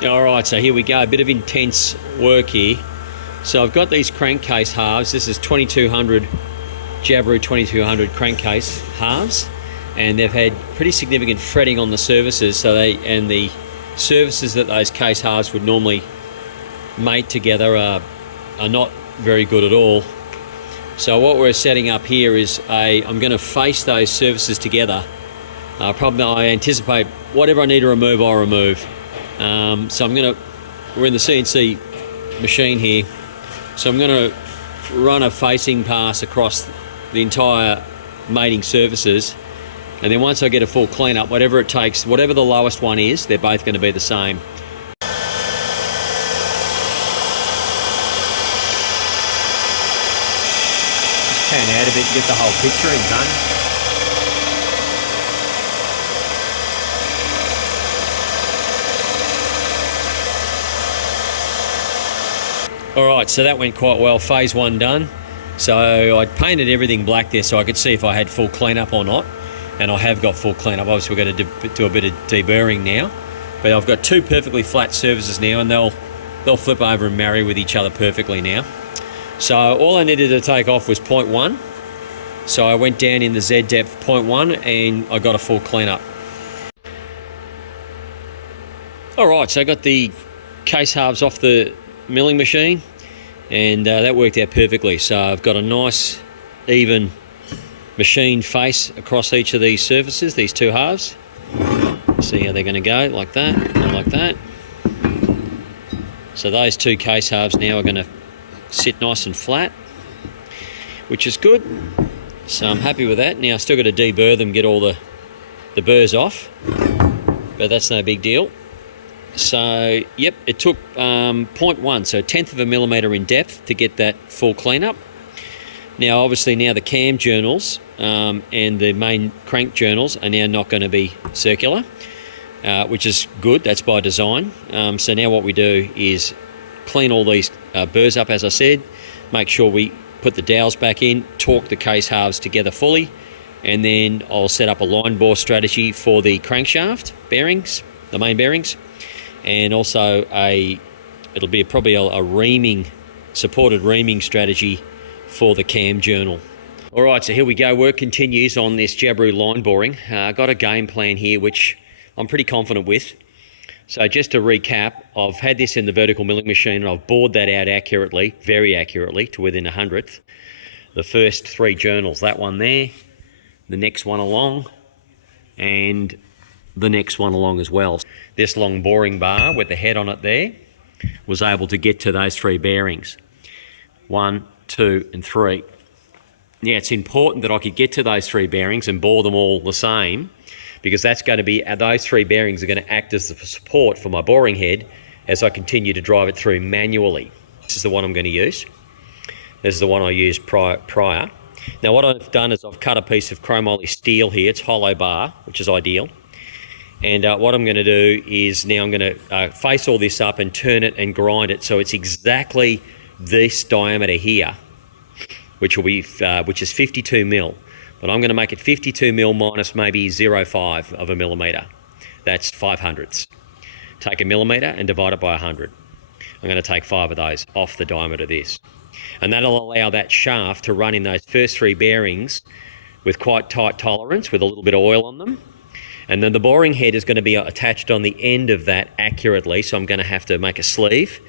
All right, so here we go, a bit of intense work here. So I've got these crankcase halves. This is 2200 Jabiru 2200 crankcase halves, and they've had pretty significant fretting on the surfaces. So the surfaces that those case halves would normally mate together are not very good at all. So what we're setting up here is I'm going to face those surfaces together. Probably I anticipate whatever I need to remove, I'll remove. So we're in the CNC machine here, so I'm going to run a facing pass across the entire mating surfaces, and then once I get a full cleanup, whatever it takes, whatever the lowest one is, they're both going to be the same. Just pan out a bit to get the whole picture in done. Alright, so that went quite well. Phase one done. So I painted everything black there so I could see if I had full cleanup or not. And I have got full cleanup. Obviously we're going to do a bit of deburring now. But I've got two perfectly flat surfaces now, and they'll flip over and marry with each other perfectly now. So all I needed to take off was 0.1. So I went down in the Z depth 0.1 and I got a full cleanup. Alright, so I got the case halves off the milling machine, and that worked out perfectly. So I've got a nice even machine face across each of these surfaces, these two halves. See how they're going to go, like that and like that. So those two case halves now are going to sit nice and flat, which is good. So I'm happy with that. Now I've still got to deburr them, get all the burrs off, but that's no big deal. So, yep, it took 0.1, so 1/10 of a millimetre in depth to get that full cleanup. Now, obviously, now the cam journals and the main crank journals are now not going to be circular, which is good. That's by design. So now what we do is clean all these burrs up, as I said, make sure we put the dowels back in, torque the case halves together fully, and then I'll set up a line bore strategy for the crankshaft bearings, the main bearings. And also it'll be probably a reaming, supported reaming strategy for the cam journal. All right, so here we go. Work continues on this Jabiru line boring. I've got a game plan here, which I'm pretty confident with. So just to recap, I've had this in the vertical milling machine, and I've bored that out accurately, very accurately, to within 100th. The first three journals, that one there, the next one along, and the next one along as well. This long boring bar with the head on it there was able to get to those three bearings. 1, 2, and 3. Yeah, it's important that I could get to those three bearings and bore them all the same, because that's going to be, those three bearings are going to act as the support for my boring head as I continue to drive it through manually. This is the one I'm going to use. This is the one I used prior. Now what I've done is I've cut a piece of chromoly steel here. It's hollow bar, which is ideal. And what I'm going to do is now I'm going to face all this up and turn it and grind it so it's exactly this diameter here, which is 52 mil. But I'm going to make it 52 mil minus maybe 0.5 of a millimetre. That's 5/100ths. Take a millimetre and divide it by 100. I'm going to take 5 of those off the diameter of this. And that'll allow that shaft to run in those first three bearings with quite tight tolerance, with a little bit of oil on them. And then the boring head is going to be attached on the end of that accurately, so I'm going to have to make a sleeve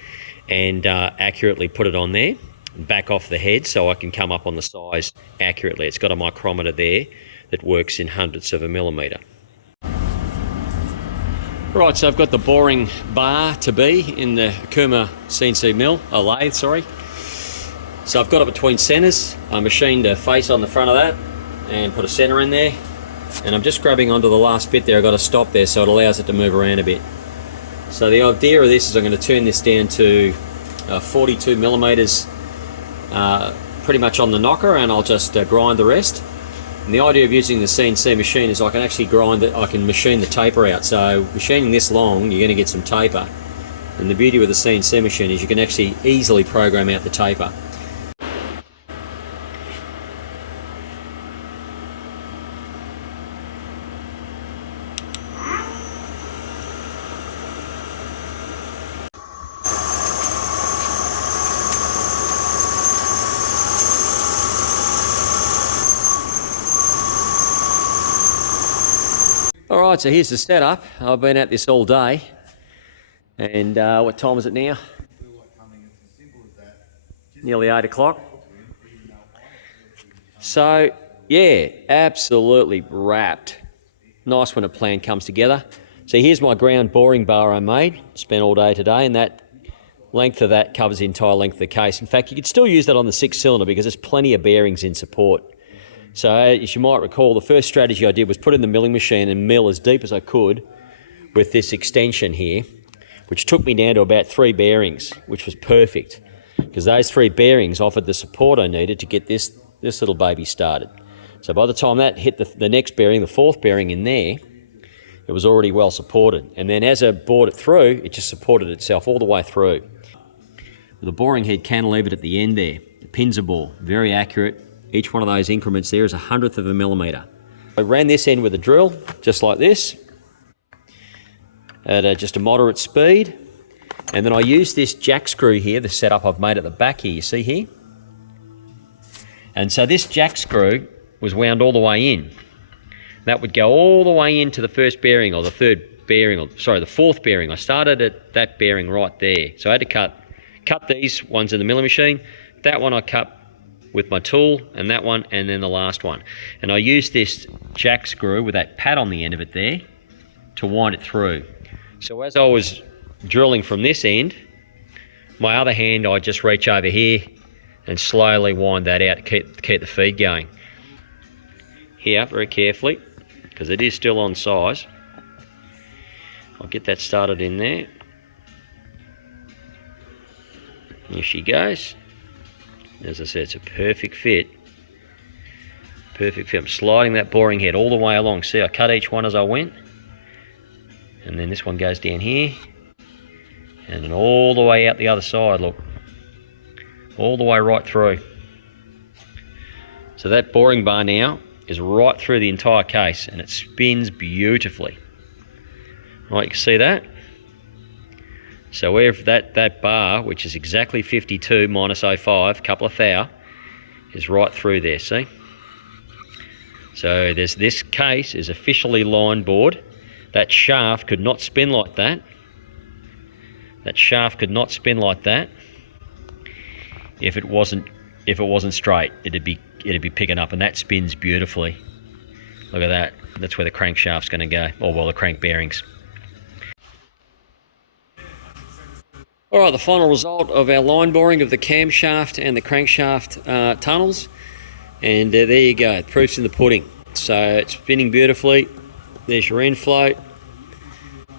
and accurately put it on there, back off the head so I can come up on the size accurately. It's got a micrometer there that works in 100ths of a millimetre. Right, so I've got the boring bar to be in the Kurma CNC mill, lathe, sorry. So I've got it between centres. I machined a face on the front of that and put a centre in there. And I'm just grabbing onto the last bit there. I've got to stop there so it allows it to move around a bit. So the idea of this is I'm going to turn this down to 42 millimetres pretty much on the knocker, and I'll just grind the rest. And the idea of using the CNC machine is I can actually grind it, I can machine the taper out. So machining this long, you're going to get some taper. And the beauty with the CNC machine is you can actually easily program out the taper. Alright, so here's the setup. I've been at this all day. And what time is it now? Nearly 8 o'clock. So, yeah, absolutely wrapped. Nice when a plan comes together. So here's my ground boring bar I made. Spent all day today, and that length of that covers the entire length of the case. In fact, you could still use that on the 6-cylinder because there's plenty of bearings in support. So as you might recall, the first strategy I did was put in the milling machine and mill as deep as I could with this extension here, which took me down to about 3 bearings, which was perfect because those 3 bearings offered the support I needed to get this little baby started. So by the time that hit the next bearing, the 4th bearing in there, it was already well supported. And then as I bored it through, it just supported itself all the way through. With a boring head cantilevered at the end there, the pins are bore, very accurate. Each one of those increments there is 1/100th of a millimetre. I ran this end with a drill, just like this, at just a moderate speed. And then I used this jack screw here, the setup I've made at the back here, you see here? And so this jack screw was wound all the way in. That would go all the way into the first bearing, or the 3rd bearing, or sorry, the 4th bearing. I started at that bearing right there. So I had to cut these ones in the milling machine. That one I cut with my tool, and that one, and then the last one. And I used this jack screw with that pad on the end of it there to wind it through. So as I was drilling from this end, my other hand I just reach over here and slowly wind that out to keep the feed going. Here, very carefully, because it is still on size. I'll get that started in there. Here she goes. As I said, it's a perfect fit. Perfect fit. I'm sliding that boring head all the way along. See, I cut each one as I went. And then this one goes down here. And then all the way out the other side, look. All the way right through. So that boring bar now is right through the entire case, and it spins beautifully. Right, you can see that? So where that bar, which is exactly 52 minus 05, couple of thou, is right through there, see? So this case is officially line bored. That shaft could not spin like that. That shaft could not spin like that if it wasn't straight. It'd be picking up, and that spins beautifully. Look at that. That's where the crankshaft's going to go, or well, the crank bearings. All right, the final result of our line boring of the camshaft and the crankshaft tunnels, and there you go, proof's in the pudding. So it's spinning beautifully. There's your end float,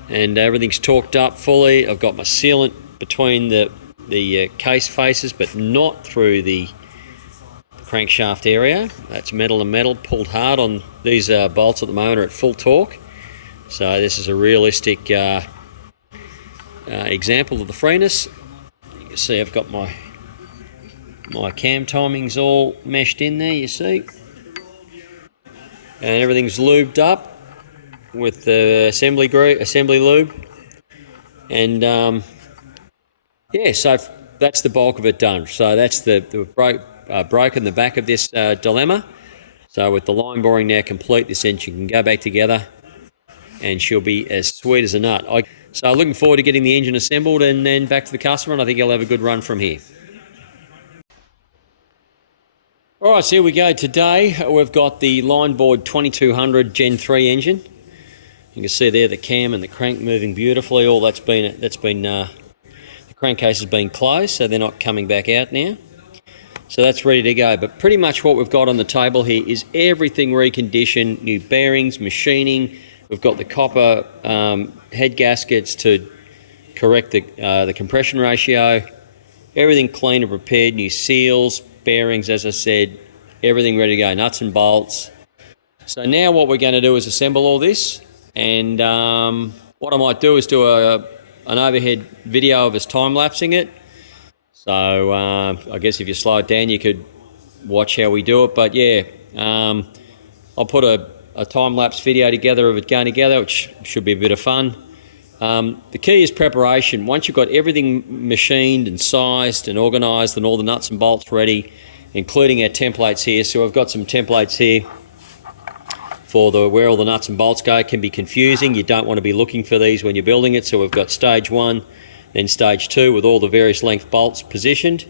and everything's torqued up fully. I've got my sealant between the case faces, but not through the crankshaft area. That's metal and metal, pulled hard on these bolts at the moment are at full torque. So this is a realistic example of the freeness. You can see I've got my cam timings all meshed in there, you see. And everything's lubed up with the assembly lube. And yeah, so that's the bulk of it done. So that's the broken the back of this dilemma. So with the line boring now complete, this engine can go back together and she'll be as sweet as a nut. So looking forward to getting the engine assembled and then back to the customer, and I think he'll have a good run from here. All right, so here we go. Today we've got the line bored 2200 Gen 3 engine. You can see there the cam and the crank moving beautifully. All the crankcase has been closed, so they're not coming back out now. So that's ready to go. But pretty much what we've got on the table here is everything reconditioned, new bearings, machining. We've got the copper head gaskets to correct the compression ratio. Everything clean and prepared, new seals, bearings, as I said, everything ready to go, nuts and bolts. So now what we're going to do is assemble all this, and what I might do is do an overhead video of us time-lapsing it. So I guess if you slow it down, you could watch how we do it. But yeah, I'll put a time-lapse video together of it going together, which should be a bit of fun. The key is preparation. Once you've got everything machined and sized and organised and all the nuts and bolts ready, including our templates here. So I've got some templates here for where all the nuts and bolts go can be confusing. You don't want to be looking for these when you're building it. So we've got stage 1, then stage 2 with all the various length bolts positioned.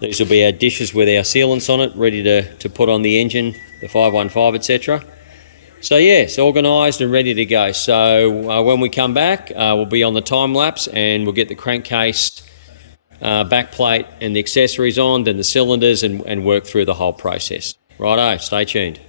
These will be our dishes with our sealants on it, ready to put on the engine, the 515, etc. So yes, organised and ready to go. So when we come back, we'll be on the time-lapse and we'll get the crankcase, backplate and the accessories on, then the cylinders, and work through the whole process. Righto, stay tuned.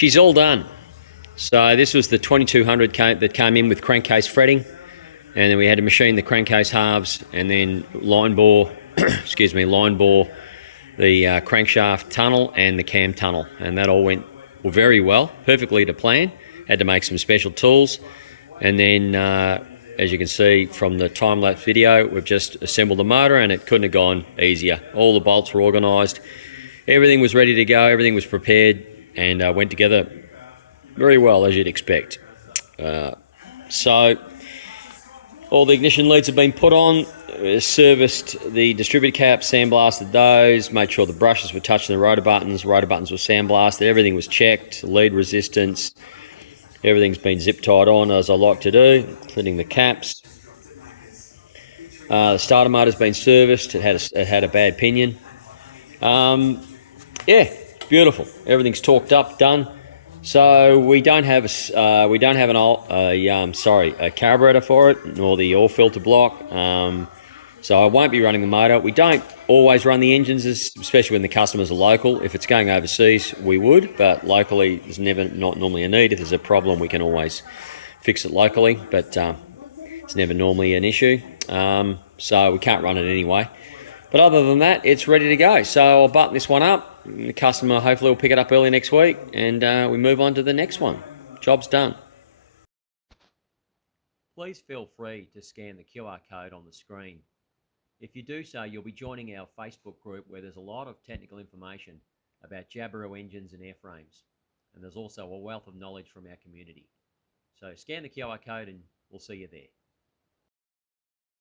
she's all done. So this was the 2200 that came in with crankcase fretting, and then we had to machine the crankcase halves and then line bore, line bore the crankshaft tunnel and the cam tunnel, and that all went very well, perfectly to plan. Had to make some special tools, and then as you can see from the time-lapse video, we've just assembled the motor, and it couldn't have gone easier. All the bolts were organised, everything was ready to go, everything was prepared, and went together very well, as you'd expect. So all the ignition leads have been put on, serviced the distributor caps, sandblasted those, made sure the brushes were touching the rotor buttons were sandblasted, everything was checked, lead resistance, everything's been zip tied on as I like to do, including the caps. The starter motor's been serviced, it had a bad pinion. Yeah, beautiful. Everything's torqued up, done. So we don't have a carburetor for it, nor the oil filter block. So I won't be running the motor. We don't always run the engines, especially when the customers are local. If it's going overseas, we would, but locally, there's not normally a need. If there's a problem, we can always fix it locally, but it's never normally an issue. So we can't run it anyway. But other than that, it's ready to go. So I'll button this one up. The customer hopefully will pick it up early next week, and we move on to the next one. Job's done. Please feel free to scan the QR code on the screen. If you do so, you'll be joining our Facebook group where there's a lot of technical information about Jabiru engines and airframes. And there's also a wealth of knowledge from our community. So scan the QR code and we'll see you there.